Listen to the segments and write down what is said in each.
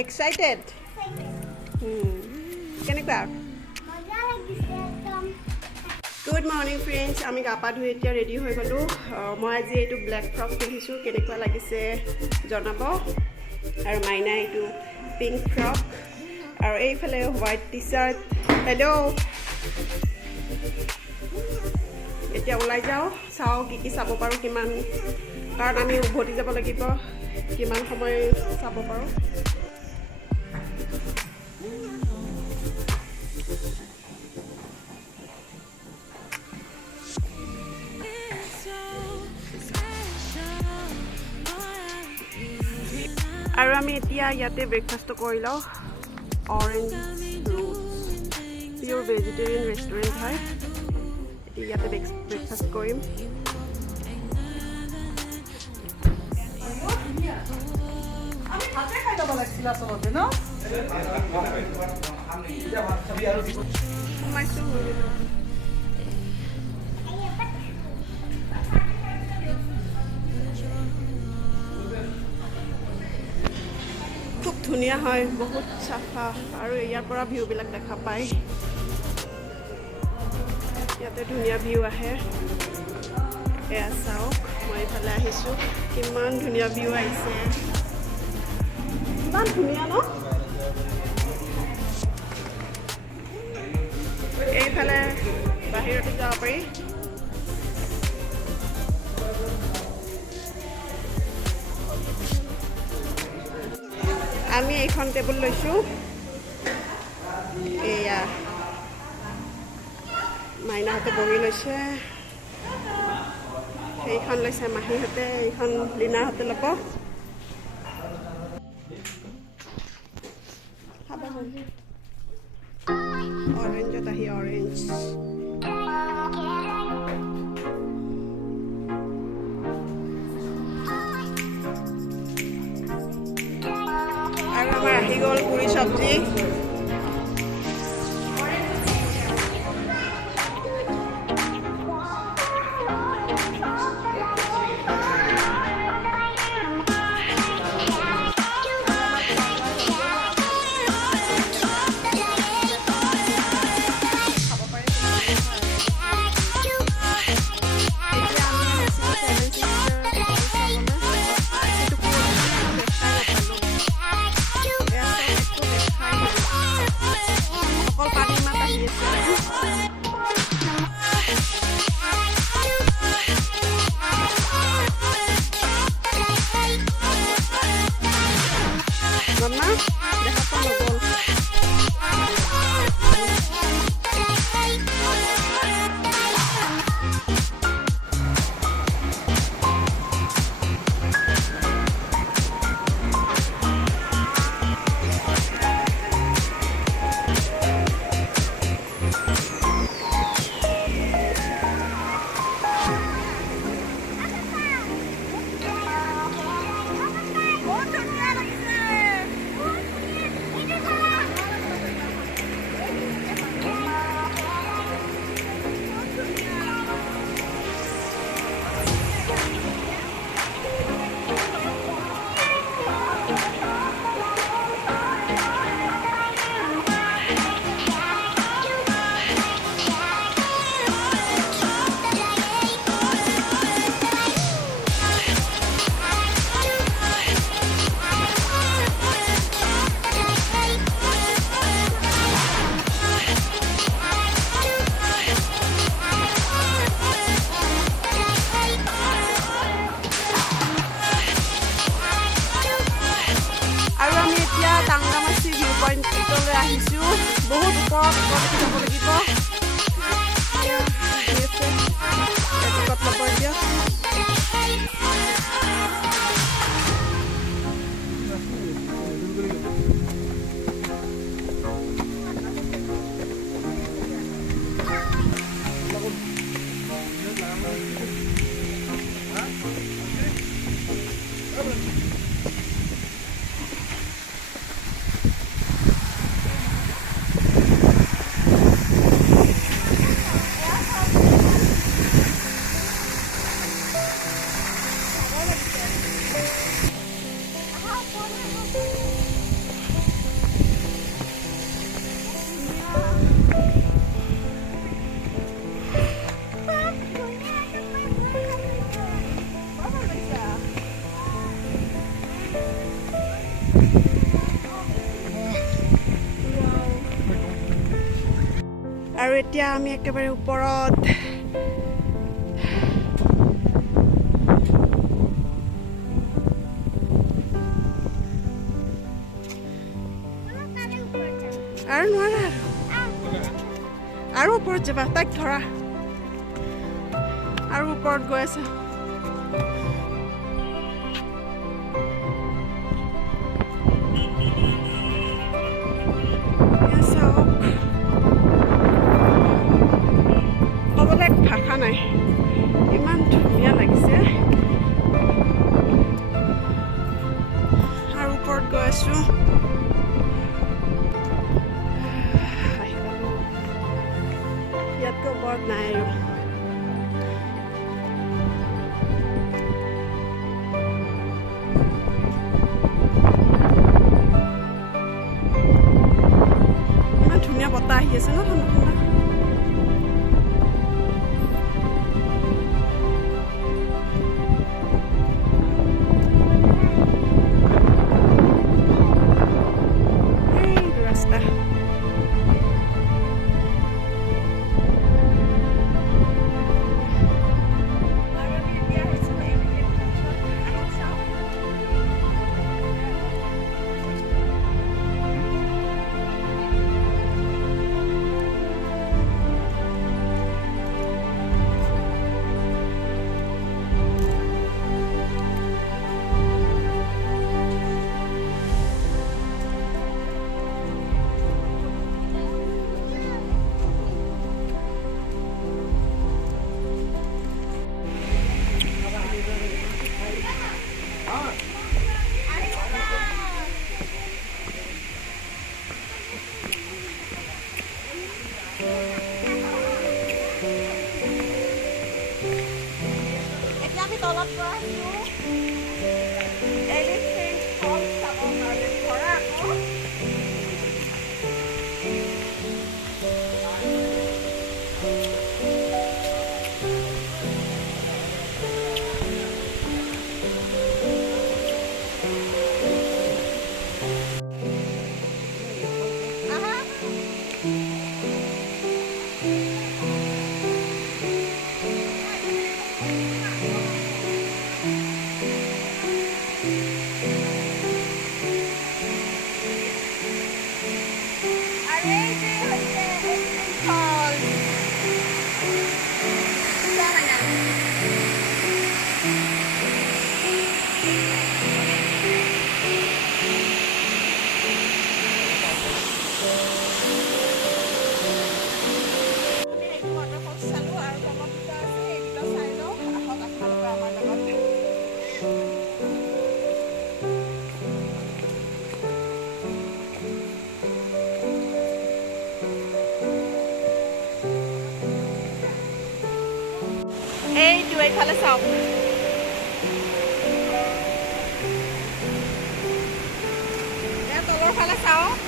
Excited? কেনেকুৱা? Good morning friends. আমি গাপা ধুই এতিয়া ৰেডি হৈ গলো। মই আজি এইটো ব্ল্যাক ফ্ৰক পিন্ধিছো, কেনেকুৱা লাগিছে জনাব। আৰু মাইনা এইটো পিংক ফ্ৰক আৰু এইফালে হোৱাইট টি-শাৰ্ট। হেল্ল' এতিয়া ওলাই যাওঁ, চাওঁ কি চাব পাৰোঁ, কিমান, কাৰণ আমি উভতি যাব লাগিব, কিমান সময় চাব পাৰোঁ। আৰু আমি এতিয়া ইয়াতে ব্ৰেকফাষ্ট কৰি লওঁ। অৰেঞ্জ পিয়'ৰ ভেজিটেৰিয়ান ৰেষ্টুৰেণ্ট হয়, ইয়াতে ব্ৰেকফাষ্ট কৰিম। খুব ধুনীয়া হয়, বহুত চাফা, আৰু ইয়াৰ পৰা ভিউবিলাক দেখা পায়। ইয়াতে ধুনীয়া ভিউ আহে। এয়া চাওক, মই এইফালে আহিছোঁ, কিমান ধুনীয়া ভিউ আহিছে, ইমান ধুনীয়া ন? এইফালে বাহিৰতো যাব পাৰি। আমি এইখন টেবুল লৈছোঁ, এয়া মাইনাহঁতে বহি লৈছে, সেইখন লৈছে মাহীহঁতে, এইখন লিনাহঁতে ল'ব। অৰেঞ্জত আহি অৰেঞ্জ আৰু আমাৰ আহি গ'ল পুৰি চব্জি। আহিছোঁ, বহুত ওপৰত যাব লাগিব। এতিয়া আমি একেবাৰে ওপৰত আৰু নোৱাৰা আৰু ওপৰত যাবা তাইক ধৰা আৰু ওপৰত গৈ আছে ক'বলৈ ভাষা নাই ইমান ধুনীয়া লাগিছে আৰু ওপৰত গৈ আছোঁ ইয়াতকৈ ওপৰত নাই আৰু ইমান ধুনীয়া বতাহ আহি আছে ন ঠাণ্ডা ঠাণ্ডা ৰাস্তা এতিয়া আমি তলত গৈ আছোঁ এলিফেণ্ট ফলছ চাবৰ কাৰণে ধৰা আকৌ এইটো এইফালে চাওক ইয়াৰ তলৰ ফালে চাওক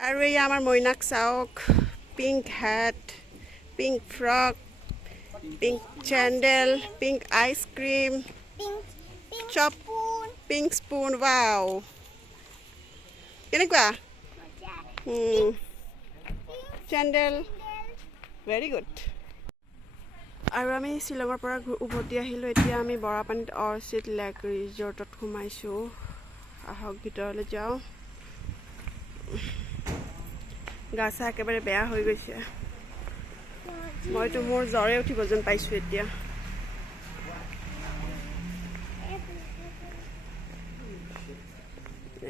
আৰু এই আমাৰ মইনাক চাওক pink hat pink frock pink sandal pink ice cream shop pink spoon wow কেনেকুৱা চেণ্ডেল ভেৰি গুড আৰু আমি শ্বিলঙৰ পৰা উভতি আহিলোঁ এতিয়া আমি বৰাপানীত অৰ্চিড লেক ৰিজৰ্টত সোমাইছোঁ আহক ভিতৰলৈ যাওঁ গা চা একেবাৰে বেয়া হৈ গৈছে মইতো মোৰ জ্বৰে উঠিব যেন পাইছোঁ এতিয়া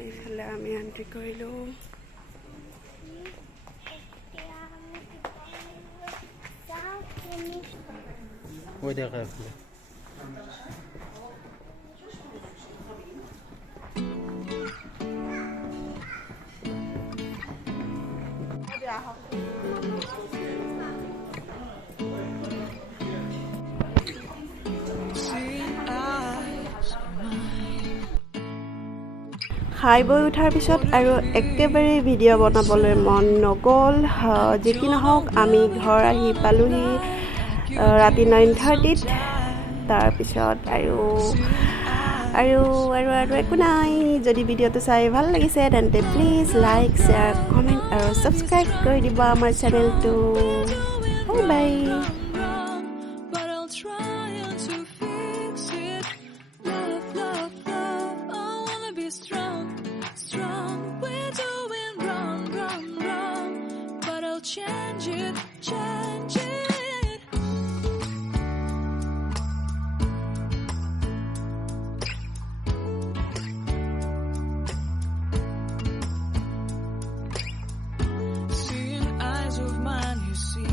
এইফালে আমি এন্ট্ৰি কৰিলোঁ ওই দেখা আসলে খাই বৈ উঠাৰ পিছত আৰু একেবাৰে ভিডিঅ' বনাবলৈ মন নগ'ল যি কি নহওক আমি ঘৰ আহি পালোহি ৰাতি 9:30ত তাৰপিছত আৰু একো নাই যদি ভিডিঅ'টো চাই ভাল লাগিছে তেন্তে প্লিজ লাইক শ্বেয়াৰ কমেণ্ট আৰু ছাবস্ক্ৰাইব কৰি দিব আমাৰ চেনেলটো bye bye change it, change it. Seeing eyes of mine, you see,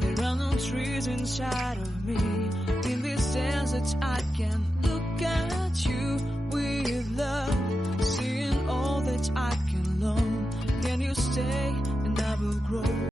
there are no trees inside of me. In this desert, I can look